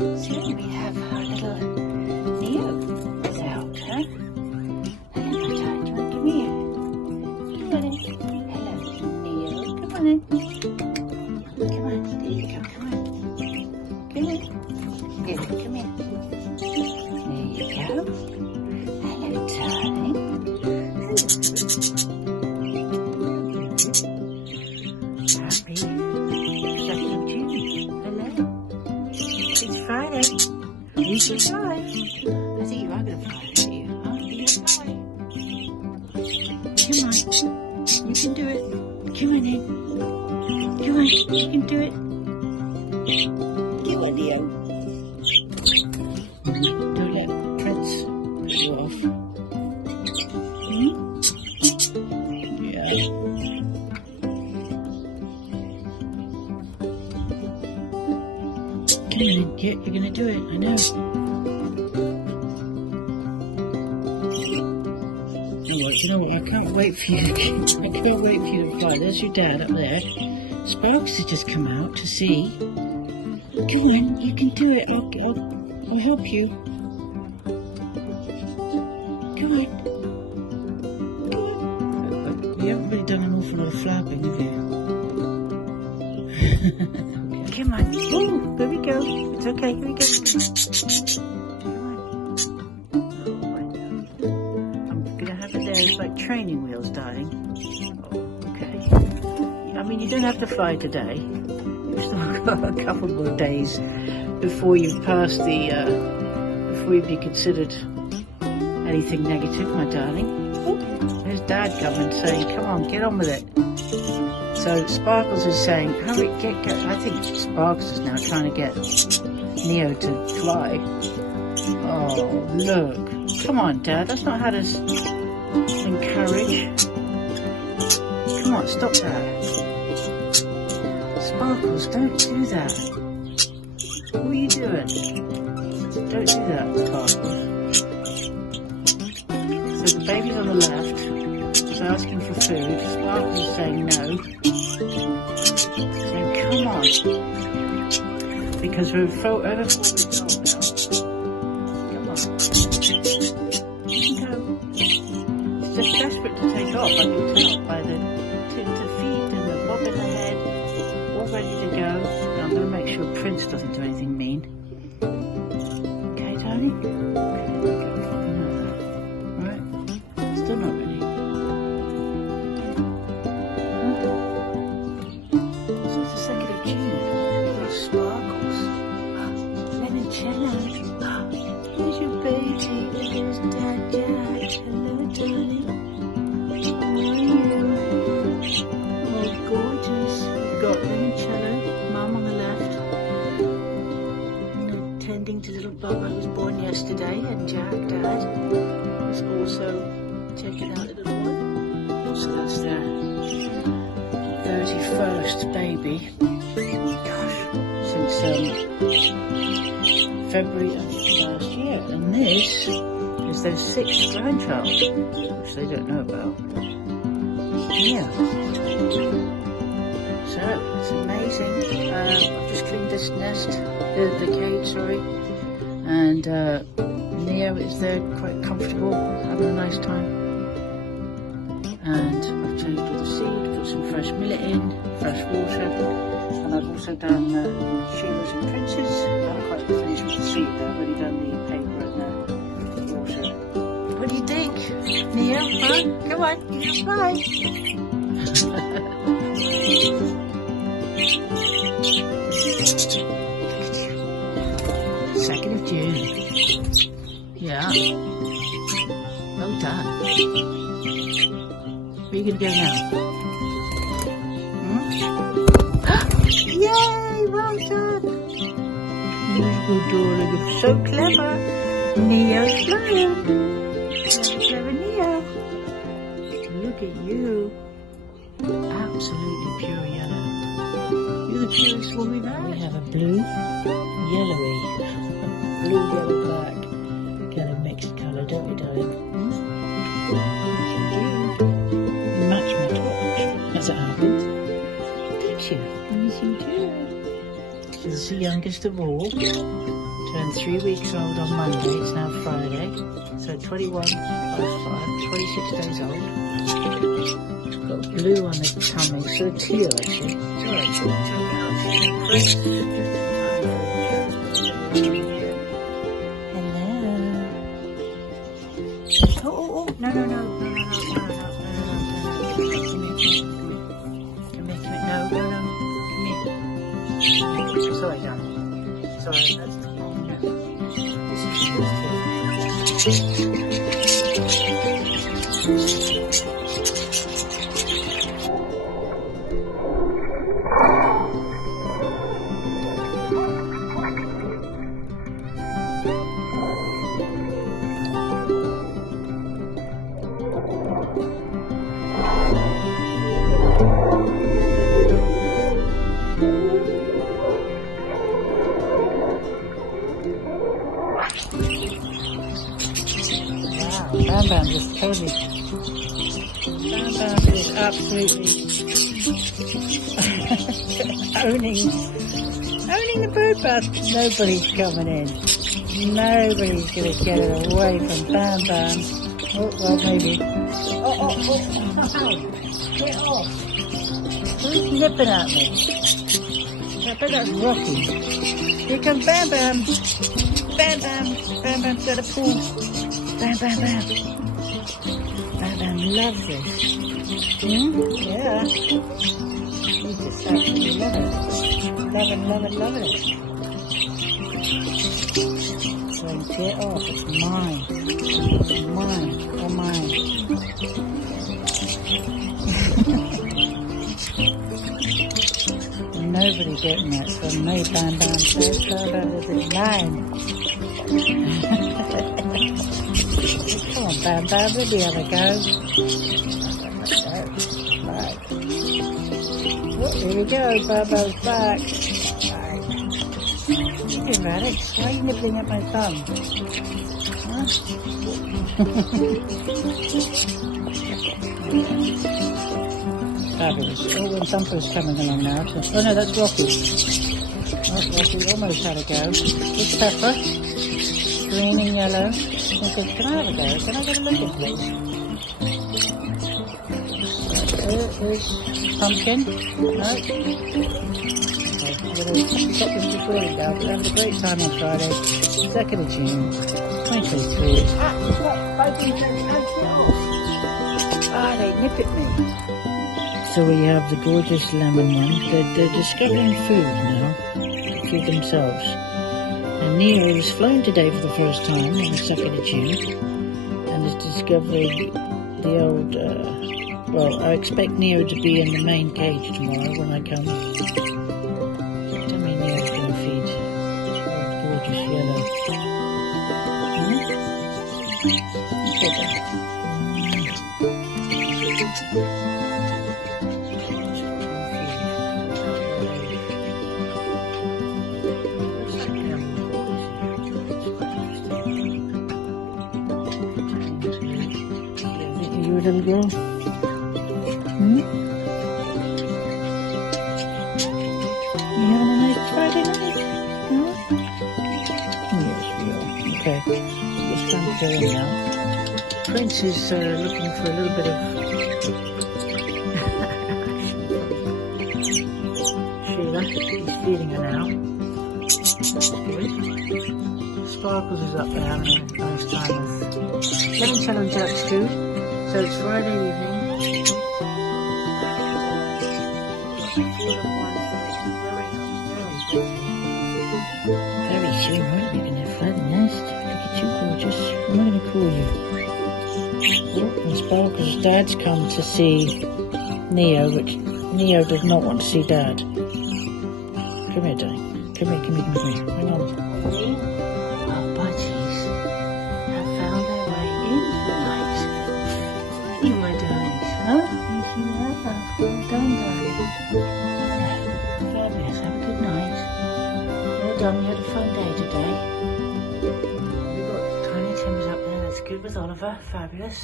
So we have our little Neo is out, huh? Hello, my darling. Do you want to come here? Come on in. Hello, Neo. Come on in. Come on. There you go. Come on. Come on. Here, come here. There you go. Hello, darling. Happy 2nd of June. Hello. It's Friday. You can fly. I think you are going to fly, aren't you? Oh, you can fly. Come on. You can do it. Come on in. Come on. You can do it. Come on, Leo. Don't let Prince put you off. Hmm? Yeah. Come on, you're going to do it, I know. You know what, I can't wait for you. I can't wait for you to fly. There's your dad up there. Sparks has just come out to see. Come on, you can do it. I'll help you. Come on. You haven't really done an awful lot of flapping, have you? Come on. Oh, there we go. It's okay. Here we go. Come on. Oh, I know. I'm going to have it there. It's like training wheels, darling. Oh, okay. I mean, you don't have to fly today. You've still got a couple more days before you've passed the, before you'd be considered anything negative, my darling. Oh, there's Dad coming saying, come on, get on with it. So Sparkles is saying, hurry, get. I think Sparkles is now trying to get Neo to fly. Oh, look. Come on, Dad, that's not how to encourage. Come on, stop that. Sparkles, don't do that. What are you doing? Don't do that, Sparkles. So the baby's on the left. He's asking for food. Sparkles is saying no. Saying, come on. Because we're over 4 weeks old now. Come on. You can go. It's just desperate to take off, I can tell by the feet and the bob in the head. All ready to go. Now I'm going to make sure Prince doesn't do anything mean. Okay, darling? Alright. Still not ready. So it's the 2nd of June. Little Sparkles. Limoncello. There's your baby. There's Dad Jack. Hello, darling. How are you? Oh, gorgeous. We've got Limoncello, Mum on the left. And attending to little Bubba who was born yesterday. And Jack, Dad, is also checking out the little one. So that's their 31st baby. Gosh, since February of last year. And this is their 6th grandchild, which they don't know about. Yeah. So, it's amazing. I've just cleaned this nest, the cage, sorry. And Neo is there quite comfortable, having a nice time. And I've changed all the seed, put some fresh millet in, fresh water. And I've also done Sheila's and Prince's. I haven't quite finished with the seed, I've already done the paper and the water. What do you think, Neo? Huh? Come on, you can fly. 2nd of June. Yeah. Well done. Where are you going to go now? Hmm? Yay! Well done. You're darling. You're so clever. Neo's flying. So clever, Neo. Look at you. Absolutely pure yellow. You're the purest one we've had. We have a blue, yellowy, blue, yellow, black kind of mixed colour, don't we, darling? You match my torch, as it happens. Did you? Yes, you do. She's the youngest of all. Turned 3 weeks old on Monday. It's now Friday. So 21 by 5, 26 days old. Got blue on the tummy, sort of teal actually. Hello. Oh, no. Sorry, darling. Sorry, that's the wrong note. Bam Bam just totally. Bam Bam is absolutely owning the bird bath. Nobody's coming in. Nobody's gonna get it away from Bam Bam. Oh, well, maybe. Oh, get off! Who's nipping at me? I bet that's Rocky. Here comes Bam Bam. Bam Bam's got a pool. Bam Bam. Bam Bam loves this. Yeah. He's just absolutely loving it. Loving it. So get off. It's mine. All mine. Nobody getting it from me. Bam Bam says. Bam Bam, this is mine. Come on, Bam Bam, let me have a go. Right. Oh, here we go, Bam Bam's back. Right. Look at Radix, why are you nibbling at my thumb? Huh? Fabulous. Oh, and Thumper's coming along now. Oh no, that's Rocky. Oh, Rocky almost had a go. It's Pepper. Green and yellow. Okay, can I have a go? Can I get a look at please? Here's Pumpkin. No. Okay, I'm going to pop this recording down. We're having a great time on Friday, 2nd of June, 2023. They nip at me. So we have the gorgeous lemon one. They're discovering food now. Feed themselves. And Neo was flown today for the first time on the 2nd of June and is discovering the old, well, I expect Neo to be in the main cage tomorrow when I come. Tell me Neo's going to feed old gorgeous yellow. You little girl? You having a nice Friday night? Yes, we are. Okay, it's time to go in now. Prince is looking for a little bit of Sheila. He's feeding her now. That's good. Sparkles is up there having a nice time with Limoncello and Jack's food. So it's Friday evening. Very soon, right? You're going to fly the nest. Look at you, gorgeous. What am I going to call you? Oh, and Sparkle's dad's come to see Neo, which Neo does not want to see Dad. Come here, darling. Come here. Hang on. Our budgies have found their way into the night. You my darlings, huh? Yes, you have. Well done, darling. Fabulous. Have a good night. Well done. We had a fun day today. We've got Tiny Tim's up there. That's good with Oliver. Fabulous.